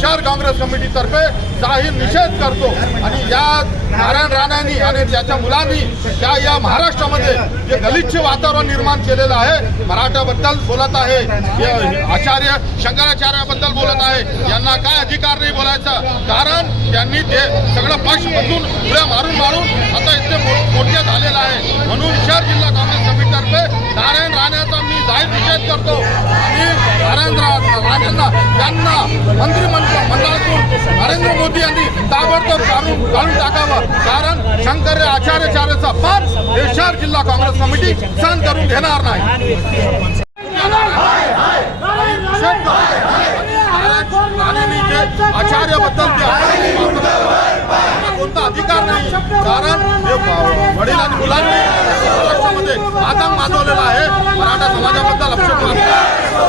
शहर काँग्रेस कमिटीतर्फे जाहीर निषेध करतो। आणि या नारायण राणेंनी आणि त्याच्या मुलांनी या महाराष्ट्रामध्ये जे गलिच्छ वातावरण निर्माण केलेलं आहे, मराठाबद्दल बोलत आहे, आचार्य शंकराचार्याबद्दल बोलत आहे, यांना काय अधिकार नाही बोलायचा, कारण त्यांनी ते सगळं पक्ष बदलून उड्या मारून आता इथे मोठे झालेलं आहे। म्हणून शहर जिल्हा काँग्रेस कमिटीतर्फे नारायण राणेचा मी जाहीर निषेध करतो आणि नारायण राणेंना त्यांना मंत्रिमंडळातून नरेंद्र मोदी यांनी ताबडतोब काढून टाकावं, कारण शंकर आचार्याचा पाप हे शहर जिल्हा काँग्रेस कमिटी सहन करून घेणार नाही। आचार्याबद्दल कोणता अधिकार नाही, कारण वडील आणि मुलांनी महाराष्ट्रामध्ये आतंक माजवलेला आहे। मराठा समाजाबद्दल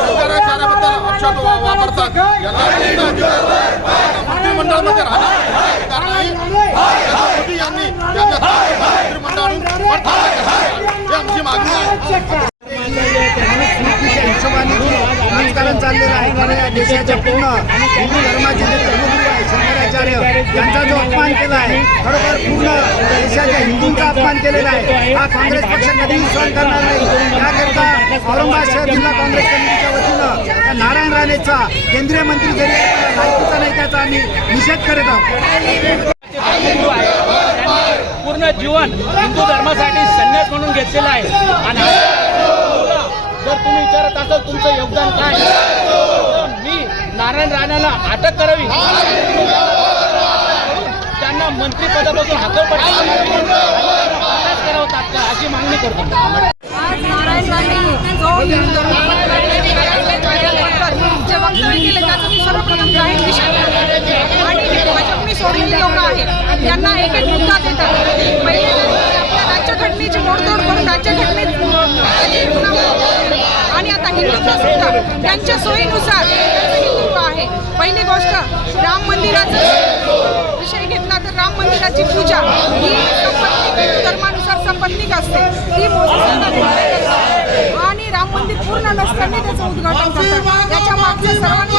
शंकराचार्याबद्दल अपशब्द वापरतात, यांना मंत्रिमंडळामध्ये राहणार अधिकार नाही। मोदी यांनी त्यांना मंत्रिमंडळातून ही आमची मागणी आहे। राजकारण चाललेलं आहे, कारण या देशाच्या पूर्ण हिंदू धर्माचे जे धर्मगुरू आहे शंकराचार्य यांचा जो अपमान केला आहे, खरोखर पूर्ण देशाच्या हिंदूंचा अपमान केलेला आहे, हा काँग्रेस पक्ष कधीही सहन करणार नाही। त्याकरता औरंगाबाद शहर जिल्हा काँग्रेस कमिटीच्या वतीनं नारायण राणेचा केंद्रीय मंत्री जरी लायकीचा नाही त्याचा आम्ही निषेध करत आहोत। पूर्ण जीवन हिंदू धर्मासाठी संन्यास म्हणून घेतलेला आहे आणि जर तुम्ही विचारत असाल तुमचं योगदान काय, तर मी नारायण राणेला अटक करावी, त्यांना मंत्रिपदापासून हकलपट्टी करावं तात्काळ अशी मागणी करतो। आज नारायण राणे जो हिंदू धर्माबद्दल जे वक्तव्य केले त्याचं मी सर्वप्रथम जाहीर निषेध करतो आणि हे भाजपने सोडलेली लोक आहेत त्यांना एक एक मुद्दा देतात। पहिले आपल्या राज्यघटनेची मोडतोड करून राज्यघटनेत आणि आता हिंदुत्व सुद्धा त्यांच्या सोयीनुसार हिंदुत्व आहे। पहिली गोष्ट राम मंदिराचा विषय घेतला तर राम मंदिराची पूजा ही हिंदू धर्मानुसार संपत्तिक असते, ती आणि राम मंदिर पूर्ण नसताना त्याचं उद्घाटन करतात, त्याच्या मागचं सर्वांनी